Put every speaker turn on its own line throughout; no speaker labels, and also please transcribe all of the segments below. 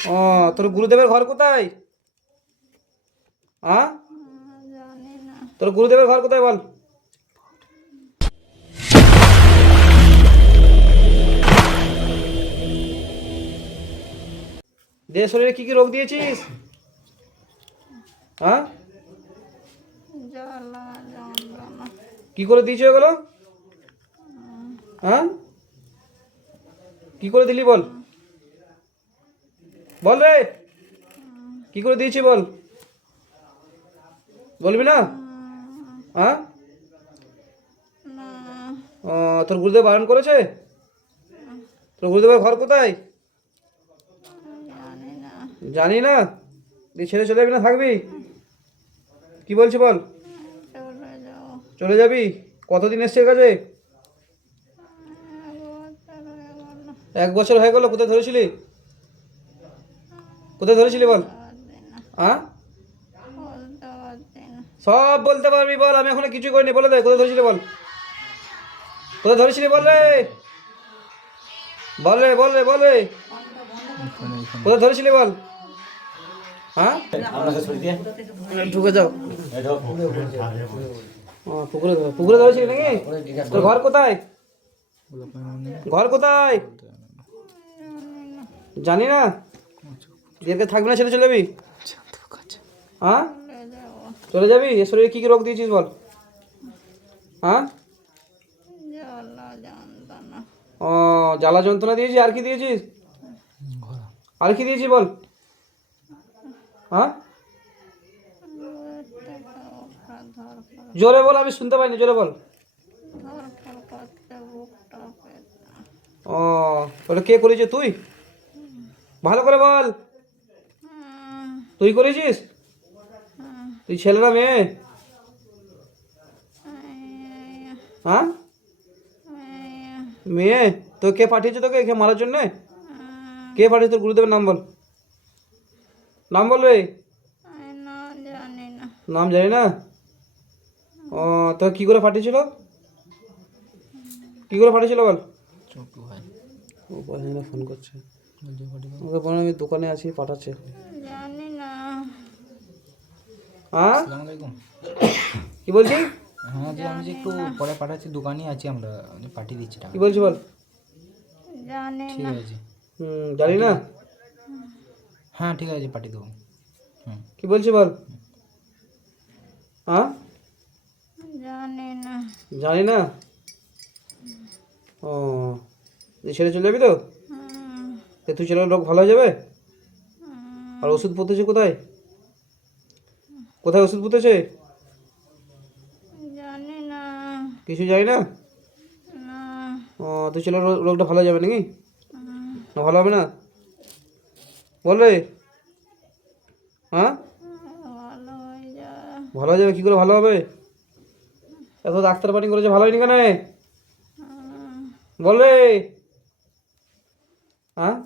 ও, তোর গুরুদেবের ঘর কোথায়? হ্যাঁ তোর গুরুদেবের ঘর কোথায় বল? দে শরীরে কি কি রোগ দিয়েছিস? হ্যাঁ কি করে দিয়েছ এগুলো হ্যাঁ কি করে দিলি বল? বল রে। কি করে দিয়েছি বল? বলবি না? হ্যাঁ ও, তোর গুরুদেব বারণ করেছে? তোর গুরুদেবের ঘর কোথায়?
জানি না।
তুই ছেড়ে চলে যাবি না থাকবি? কি বলছি বল?
চলে
যাবি? কতদিন এসছে কাছে?
এক বছর হয়ে গেল
কোথায় ধরেছিলি? কোথায় ধরেছিলি বল? হ্যাঁ? সব বলতে পারবি বল আমি এখনও কিছু করিনি বলে দে কোথায় ধরেছিলি বল? কোথায় ধরেছিলি বল রে? বল রে বল রে বল রে। কোথায় ধরেছিলি বল? হ্যাঁ? ঢুকে যাও। পুকুরে পুকুরে ধরেছিলি নাকি? তোর ঘর কোথায়? ঘর কোথায়? জানি না। দেরকে থাকবি না, ছেড়ে চলে যাবি? হ্যাঁ?
চলে যাবি?
এ শরীরে কি কি রোগ দিয়েছিস বল? হ্যাঁ? ও, জ্বালা যন্ত্রণা দিয়েছিস? আর কি দিয়েছিস? আর কি দিয়েছিস বল? হ্যাঁ? জোরে বল, আমি শুনতে পাইনি, জোরে বল। ও, ওটা কে করেছে তুই? ভালো করে বল। তুই করেছিস? তুই ছেলে না মেয়ে? হ্যাঁ? মেয়ে? তো কে পাঠিয়েছে তোকে এখানে মারার জন্যে? কে পাঠিয়েছে তোর গুরুদেবের নাম বল। নাম বল রে।
না জানি না
নাম জানি না। ও তো কি করে পাঠিয়েছিল? কি করে পাঠিয়েছিল বল? ও বলে ফোন করছে। ওকে বলো আমি দোকানে আছি পাঠাচ্ছে।
জানি না
হ্যাঁ? কি বলছি
হ্যাঁ যে আমি যে একটু পরে পাঠাচ্ছি দোকানে আছি আমরা। আমি পাঠিয়ে দিচ্ছি টাকা।
কি বলছি বল?
জানি
ঠিক আছে।
হুম জানি না।
হ্যাঁ ঠিক আছে পাঠিয়ে দেবো। হুম।
কি বলছি বল? হ্যাঁ?
জানি না।
জানি না? ও ছেড়ে চলে যাবি তো? এ তুই ছেলে লোক ভালো হয়ে যাবে? আর ওষুধ পুঁতেছে কোথায়? কোথায় ওষুধ পুঁতেছে?
জানি না
কিছু জানি না? ও তুই ছেলে রোগটা ভালো যাবে নাকি? না। ভালো হবে না? বল রে। হ্যাঁ?
ভালো
যাবে কী করে ভালো হবে? এত ডাক্তার পানি করেছে ভালো হয়নি কেন? বল রে। হ্যাঁ?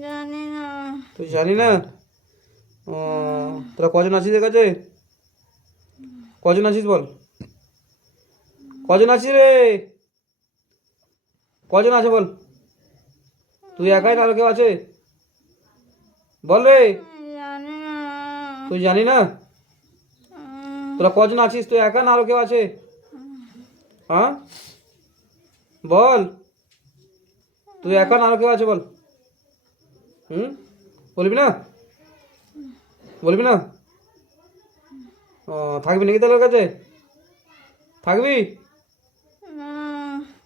জানি না
তুই জানি না ও তোরা কজন আছিস এর কাছে? কজন আছিস বল? কজন আছিস রে? কজন আছে বল? তুই একাই না আর কেউ আছে? বল রে। তুই জানি না? তোরা কজন আছিস? তুই একা না আরও কেউ আছে? হ্যাঁ? বল। তুই একা না আরও কেউ আছে বল? হুম? বলবি না? বলবি না? ও থাকবি নাকি তাহলে কাছে? থাকবি?
না।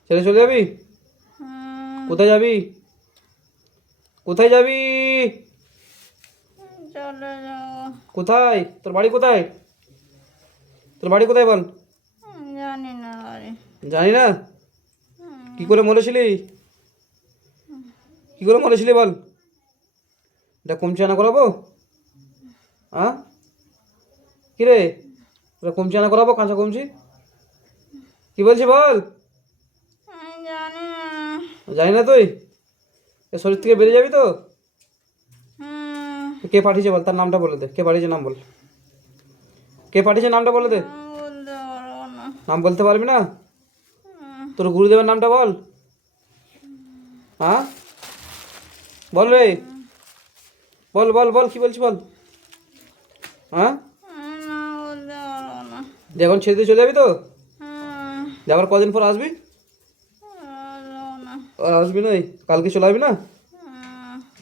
ছেড়ে চলে যাবি? কোথায় যাবি? কোথায় যাবি? কোথায়? তোর বাড়ি কোথায়? তোর বাড়ি কোথায় বল?
জানি না
জানি না? কি করে মরেছিলি? কি করে মরেছিলি বল? এটা কমছে আনা করাবো? হ্যাঁ? কি রে এটা কমচি আনা করাবো কাঁচা কমচি? কি বলছি বল?
জানি না।
তুই? এ শরীর থেকে বেরিয়ে যাবি তো? কে পাঠিয়েছে বল? তার নামটা বলে দে। কে পাঠিয়েছে নাম বল? কে পাঠিয়েছে নামটা বলে দে? নাম বলতে পারবি না? তোর গুরুদেবের নামটা বল। হ্যাঁ? বল রে। বল বল বল কি বলছি বল? হ্যাঁ? এখন ছেড়ে দিয়ে চলে যাবি তো? দিয়ে আবার কদিন পর আসবি। আসবি না কালকে চলে আসবি না?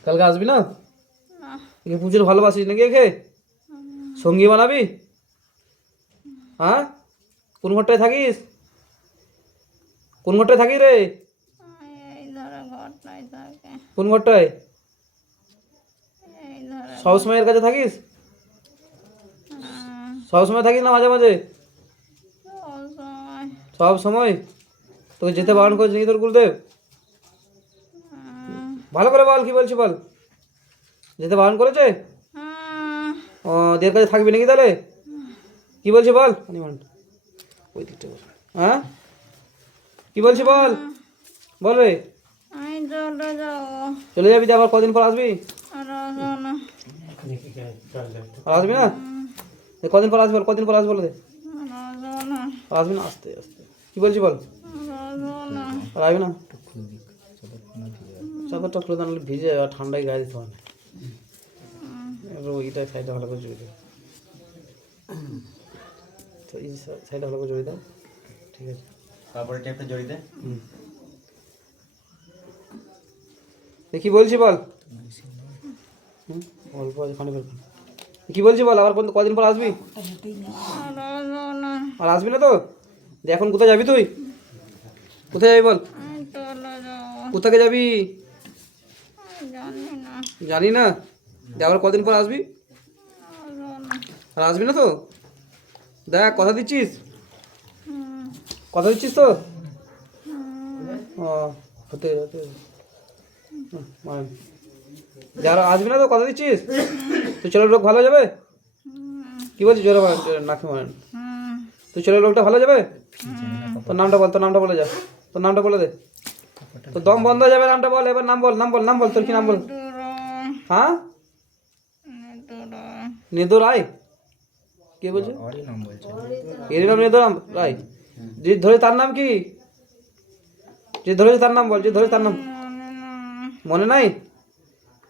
কালকে আসবি না? একে পুজোর ভালোবাসিস নাকি একে? সঙ্গী বানাবি? হ্যাঁ? কোন ঘরটায় থাকিস? কোন ঘরটায় থাকিস রে?
থাকে।
কোন ঘরটায়? সবসময় এর কাছে থাকিস? সবসময় থাকিস না মাঝে মাঝে?
সব সময়?
তোকে যেতে বারণ করেছে নাকি তোর গুরুদেব?
হুম,
ভালো করে বল কি বলছি বল? যেতে বারণ করেছে? ও দের কাছে থাকবি নাকি তাহলে? কি বলছি বল? ওই দিকটা বল। হ্যাঁ? কি বলছি বল? বল রে।
চলে যাবি
আবার কদিন পর আসবি?
আর আসব না।
কদিন পর আসবি বল কদিন পর আসবি বলে
আসবি না
আস্তে আস্তে। কি বলছি বল?
আসব না
আর আসবি না? চাদরটা খুলে দাঁড়ালে ভিজে আর ঠান্ডায় গায়ে দিতে হয় না। এবার ওইটা সাইডে ভালো করে জড়িয়ে দাও। তো এই সাইডে ভালো করে জড়িয়ে দাও ঠিক আছে।
তারপরে টেপটা জড়িয়ে দে।
কি বলছি বল? হুম, অল্প আছে পানি বের। কি বলছি বল আবার কদিন পর আসবি?
আর আসব না
তো? এখন কোথায় যাবি তুই? কোথায় যাবি বল? কোথাকে যাবি?
জানি না।
আবার কদিন পর আসবি? আর আসবি না তো? দেখ কথা দিচ্ছিস? কথা দিচ্ছিস তো? হতে হতে। হুম, আর আসবি না তো কথা দিচ্ছিস? তুই ছেলের লোক ভালো যাবে? কি বলছিস জোরে জোরে মারেন তুই ছেলের লোকটা ভালো যাবে? তোর নামটা বল, তোর নামটা বলে যা। তোর নামটা বলে দে। তোর দম বন্ধ হয়ে যাবে, নামটা বল, এবার নাম বল নাম বল নাম বল, তোর কি নাম বল? হ্যাঁ। নেদো রায়? কে বলছে? এর নাম নেদো রাম রায়। যে ধরে তার নাম কি? যে ধরে তার নাম বল যে ধরে তার নাম।
মনে
নাই?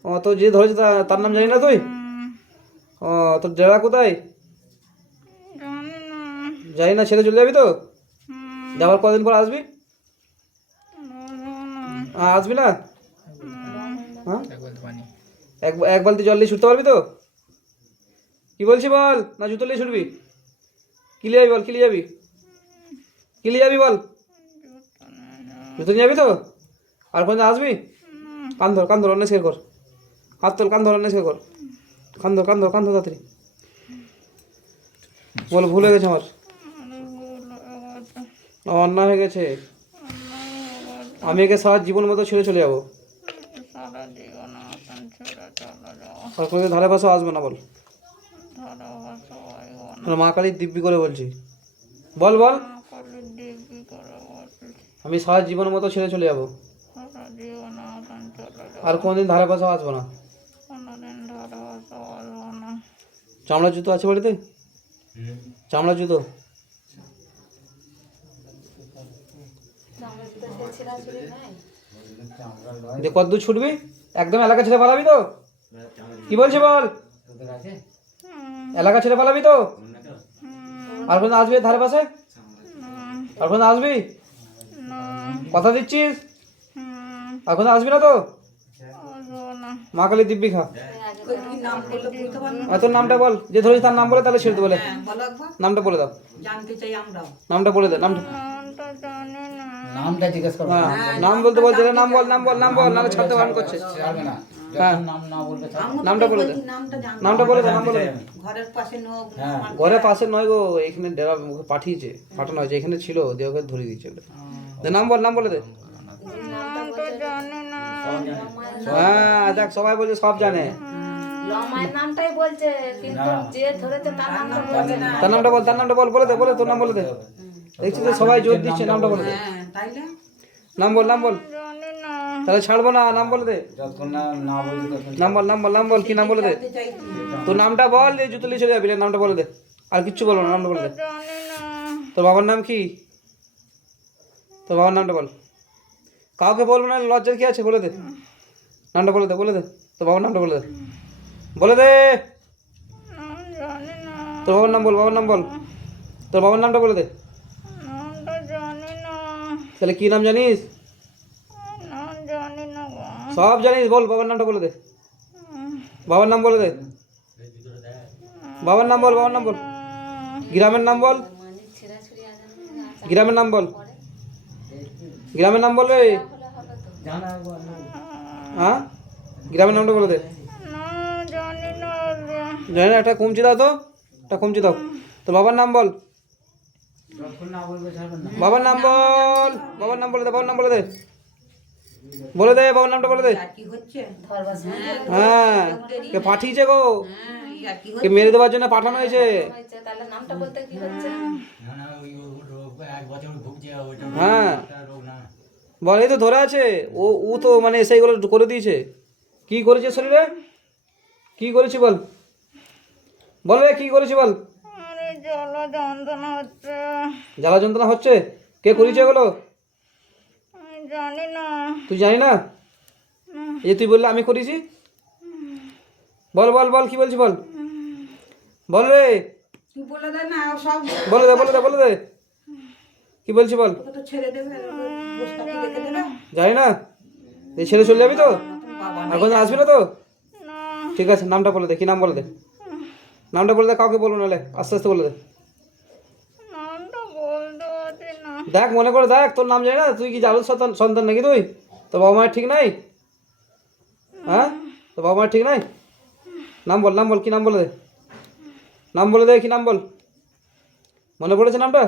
ও তো যে ধরেছে তা- তার নাম জানি না তুই? ও তোর জেলা কোথায়?
জানি না।
ছেড়ে চলে যাবি তো? যাওয়ার কদিন পর আসবি?
আসব
আসবি না? হ্যাঁ?
এক বলতে
এক এক বালতি জল নিয়ে ছুটতে পারবি তো? কি বলছি বল? না জুতো নিয়ে ছুটবি? কি নিয়ে যাবি বল? কি নিয়ে যাবি? কি নিয়ে যাবি বল?
জুতো নিয়ে যাব।
জুতো নিয়ে যাবি তো? আর কোনদিন আসবি? কান ধর কান ধর অন্য শেয়ার কর। হাত তোল, কান ধর শেয়ার কর কান ধর কান ধর, কান তাড়াতাড়ি। বল, ভুলে গেছে আমার। অন্যায় হয়ে গেছে। আমি একে সারা জীবন মতো ছেড়ে চলে যাব। কোনোদিন ধারে পাশে আসবে না, বল। মা কালী দিব্যি করে বলছি। বল বল। আমি সারা জীবন মতো ছেড়ে চলে যাব। আর কোনোদিন ধারে পাশে আসব না। চামড়া জুতো আছে বাড়িতে? চামড়া জুতো? যে কত দূর ছুটবি। একদম এলাকা ছেড়ে পালাবি তো। কি বলছি বল? এলাকা ছেড়ে পালাবি তো। আর কোনদিন আসবি ধারে পাশে? আর কোনদিন আসবি? কথা দিচ্ছিস? আর কোনদিন আসবি না তো? মা কালী দিব্যি খা। আর তোর নামটা বল যে ধরেছি তার নাম বলে তাহলে ছেড়ে দে বলে। নামটা বলে দাও।
জানতে চাই আমরাও।
নামটা বলে দে নামটা।
নামটা জানি না।
নামটা জিজ্ঞেস করো।
হ্যাঁ নাম বলতে বলছে রে, নাম বল নাম বল নাম বল নাহলে ছাড়তে বারণ করছে।
ছাড়বে না
হ্যাঁ।
নাম
নামটা বলে
নামটা
বলে নাম বলে
ঘরের পাশে নোক
হ্যাঁ।
ঘরে পাশে নয় গো এখানে ডেরা পাঠিয়েছে পাঠানো হয়েছে এখানে ছিল দিয়ে ওকে। ধরে দিয়েছে নাম বল নাম বলে দে। হ্যাঁ দেখ সবাই বলছে সব জানে।
লমায়ের নামটাই বলছে কিন্তু যে ধরেছে তার নামটা বলছে না।
তার নামটা বল তার নামটা বল বলে দে বলে তোর নাম বলে দে। দেখছি তো সবাই জোর দিচ্ছে নামটা বলে দে।
হ্যাঁ
নাম বল নাম বল। তাহলে ছাড়বো না নাম বলে দে। নাম বল নাম বল নাম বল কি নাম বলে দে? তোর নামটা বল দিয়ে জুতো নিয়ে চলে যাবি নামটা বলে দে। আর কিচ্ছু বলো না নামটা বলে দে। তোর বাবার নাম কি? তোর বাবার নামটা বল। কাউকে বলব না লজ্জার কি আছে? বলে দে। নামটা বলে দে বলে দে। তোর বাবার নামটা বলে দে। বলে দে। তোর বাবার নাম বল বাবার নাম বল। তোর বাবার নামটা বলে দে।
নামটা জানি না।
তাহলে কি নাম জানিস? সব জানিস বল বাবার নামটা বলে দে। বাবার নাম বলে দে। বাবার নাম বল বাবার নাম বল। গ্রামের নাম বল। গ্রামের নাম বল। গ্রামের নাম বল রে হ্যাঁ? গ্রামের নামটা বলে দে।
জানি না
একটা কমচি দাও তো একটা কমচি দাও। তো বাবার নাম বল। বাবার নাম বল বাবার নাম বলে দে বাবার নাম বলে দে। বলে দে বাবার নামটা বলে দে। হ্যাঁ কে পাঠিয়েছে গো?
কি
মেরে দেওয়ার জন্য পাঠানো হয়েছে? হ্যাঁ। বল এই তো ধরে আছে। ও ও তো মানে সেইগুলো করে দিয়েছে। কি করেছে শরীরে? কি করেছি বল? বল রে কি করেছি বল?
আরে জল যন্ত্রণা হচ্ছে।
জ্বালা যন্ত্রণা হচ্ছে? কে করেছে এগুলো?
জানি না।
তুই জানি না? এই যে তুই বললে আমি করেছি? বল বল বল কি বলছি বল? বল রে।
বলে দে না সব
বলে দে বলে দে বলে দে। কি বলছি বল?
দেবে
জানি না। এই ছেড়ে চলে যাবি তো? আর কোনদিন আসবি না তো? ঠিক আছে নামটা বলে দে কি নাম বলে দে? নামটা বলে দে কাউকে বলো নাহলে। আস্তে আস্তে বলে দে। দেখ মনে করে দেখ তোর নাম জানি না তুই কি জালুর সন্তান সন্তান নাকি তুই? তোর বাবা মায়ের ঠিক নাই? হ্যাঁ? তোর বাবা মায়ের ঠিক নাই? নাম বল নাম বল কি নাম বলে দে? নাম বলে দে কি নাম বল? মনে পড়েছে নামটা?